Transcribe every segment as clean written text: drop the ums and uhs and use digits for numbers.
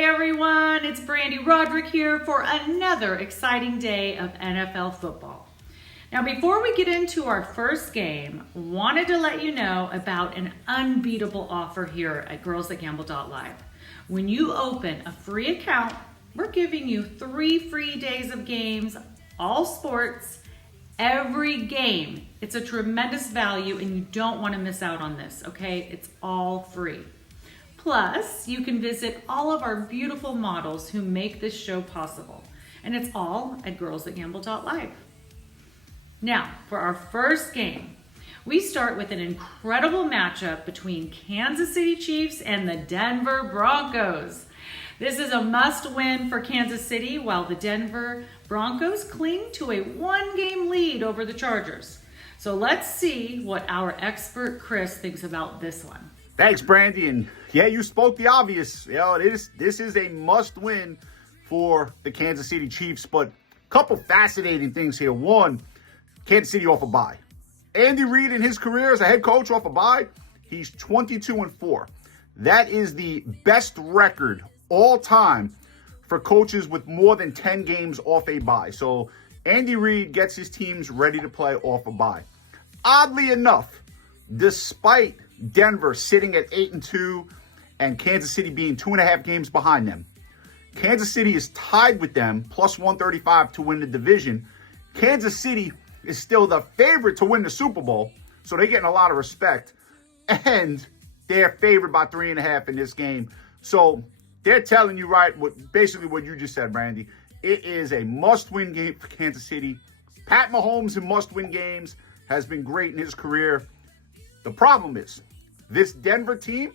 Hey everyone, it's Brandy Roderick here for another exciting day of NFL football. Now before we get into our first game, wanted to let you know about an unbeatable offer here at girlsthatgamble.live. When you open a free account, we're giving you 3 free days of games, all sports, every game. It's a tremendous value and you don't want to miss out on this, okay? It's all free. Plus, you can visit all of our beautiful models who make this show possible. And it's all at girlsthatgamble.live. Now, for our first game, we start with an incredible matchup between Kansas City Chiefs and the Denver Broncos. This is a must-win for Kansas City, while the Denver Broncos cling to a 1-game lead over the Chargers. So let's see what our expert Chris thinks about this one. Thanks, Brandy. And yeah, you spoke the obvious. This is a must-win for the Kansas City Chiefs. But a couple fascinating things here. One, Kansas City off a bye. Andy Reid in his career as a head coach off a bye, he's 22-4. That is the best record all time for coaches with more than 10 games off a bye. So Andy Reid gets his teams ready to play off a bye. Oddly enough, despite Denver sitting at 8-2 and Kansas City being 2.5 games behind them, Kansas City is tied with them, plus 135 to win the division. Kansas City is still the favorite to win the Super Bowl, so they're getting a lot of respect. And they're favored by 3.5 in this game. So they're telling you basically what you just said, Brandy. It is a must-win game for Kansas City. Pat Mahomes in must-win games has been great in his career. The problem is, this Denver team,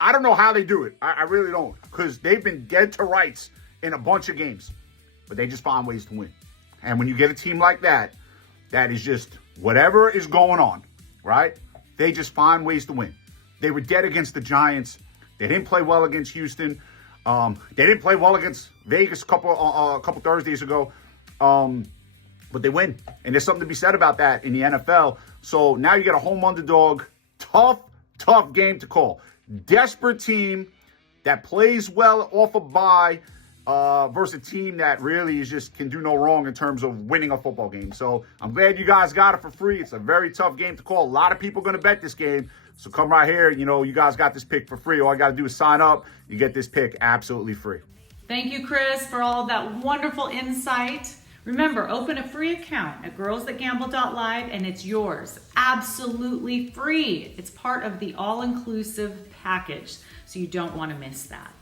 I don't know how they do it. I really don't, because they've been dead to rights in a bunch of games. But they just find ways to win. And when you get a team like that, that is just whatever is going on, right? They just find ways to win. They were dead against the Giants. They didn't play well against Houston. They didn't play well against Vegas a couple Thursdays ago. But they win. And there's something to be said about that in the NFL. So now you got a home underdog. Tough game to call. Desperate team that plays well off a bye versus a team that really is just can do no wrong in terms of winning a football game. So I'm glad you guys got it for free. It's a very tough game to call. A lot of people are going to bet this game. So come right here. You guys got this pick for free. All you got to do is sign up. You get this pick absolutely free. Thank you, Chris, for all of that wonderful insight. Remember, open a free account at girlsthatgamble.live and it's yours. Absolutely free. It's part of the all-inclusive package, so you don't want to miss that.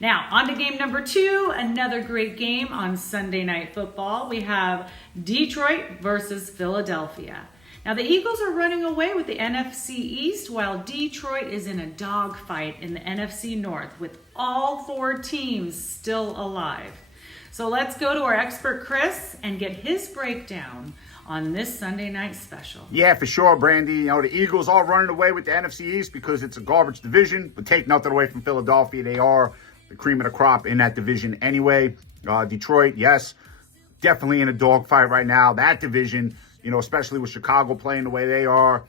Now, on to game number 2, another great game on Sunday Night Football. We have Detroit versus Philadelphia. Now, the Eagles are running away with the NFC East, while Detroit is in a dogfight in the NFC North with all 4 teams still alive. So let's go to our expert Chris and get his breakdown on this Sunday night special. Yeah, for sure, Brandy. The Eagles are running away with the NFC East because it's a garbage division, but take nothing away from Philadelphia. They are the cream of the crop in that division anyway. Detroit, yes, definitely in a dogfight right now. That division, especially with Chicago playing the way they are.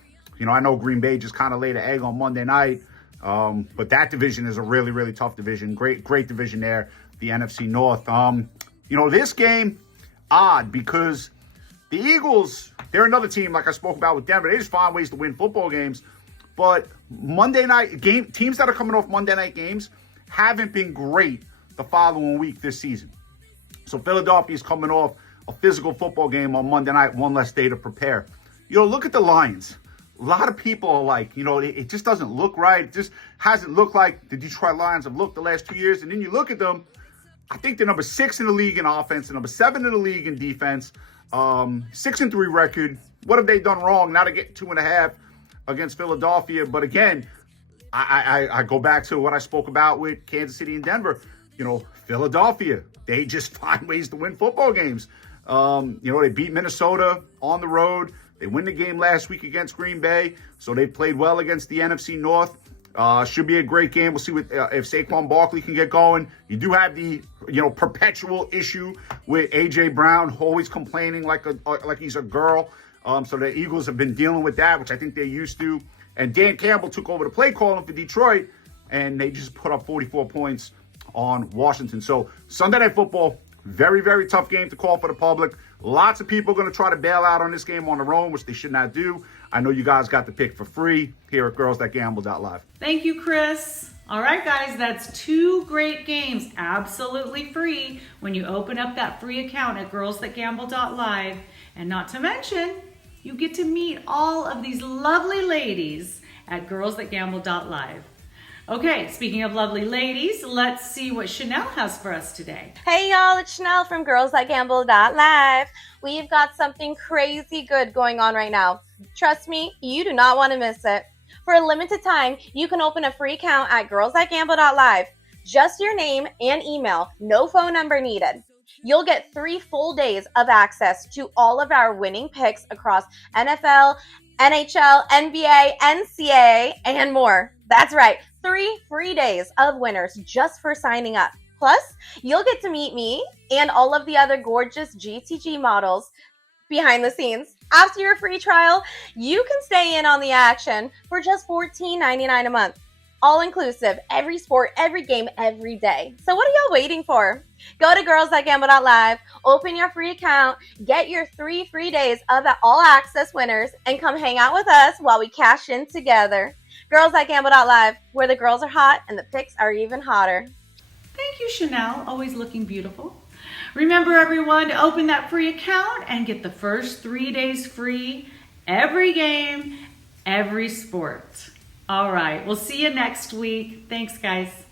I know Green Bay just kind of laid an egg on Monday night, but that division is a really, really tough division. Great division there, the NFC North. This game, odd, because the Eagles, they're another team, like I spoke about with Denver. They just find ways to win football games. But Monday night teams that are coming off Monday night games haven't been great the following week this season. So Philadelphia is coming off a physical football game on Monday night, one less day to prepare. Look at the Lions. A lot of people are like, it just doesn't look right. It just hasn't looked like the Detroit Lions have looked the last 2 years. And then you look at them, I think they're number 6 in the league in offense and number 7 in the league in defense. 6-3 record. What have they done wrong? Now to get 2.5 against Philadelphia. But again, I go back to what I spoke about with Kansas City and Denver. Philadelphia, they just find ways to win football games. They beat Minnesota on the road. They win the game last week against Green Bay. So they played well against the NFC North. Should be a great game. We'll see if Saquon Barkley can get going. You do have the perpetual issue with A.J. Brown always complaining like he's a girl. So the Eagles have been dealing with that, which I think they're used to. And Dan Campbell took over the play calling for Detroit, and they just put up 44 points on Washington. So Sunday Night Football, very, very tough game to call for the public. Lots of people are going to try to bail out on this game on their own, which they should not do. I know you guys got the pick for free here at girlsthatgamble.live. Thank you, Chris. All right, guys, that's 2 great games, absolutely free when you open up that free account at girlsthatgamble.live. And not to mention, you get to meet all of these lovely ladies at girlsthatgamble.live. Okay, speaking of lovely ladies, let's see what Chanel has for us today. Hey y'all, it's Chanel from girlsthatgamble.live. We've got something crazy good going on right now. Trust me, you do not want to miss it. For a limited time, you can open a free account at girlsthatgamble.live. Just your name and email, no phone number needed. You'll get 3 full days of access to all of our winning picks across NFL, NHL, NBA, NCAA, and more. That's right, 3 free days of winners just for signing up. Plus, you'll get to meet me and all of the other gorgeous GTG models behind the scenes. After your free trial, you can stay in on the action for just $14.99 a month. All inclusive, every sport, every game, every day. So what are y'all waiting for? Go to girlsthatgamble.live, open your free account, get your 3 free days of all access winners, and come hang out with us while we cash in together. Girlsthatgamble.live, where the girls are hot and the picks are even hotter. Thank you, Chanel, always looking beautiful. Remember, everyone, to open that free account and get the first 3 days free, every game, every sport. All right, we'll see you next week. Thanks, guys.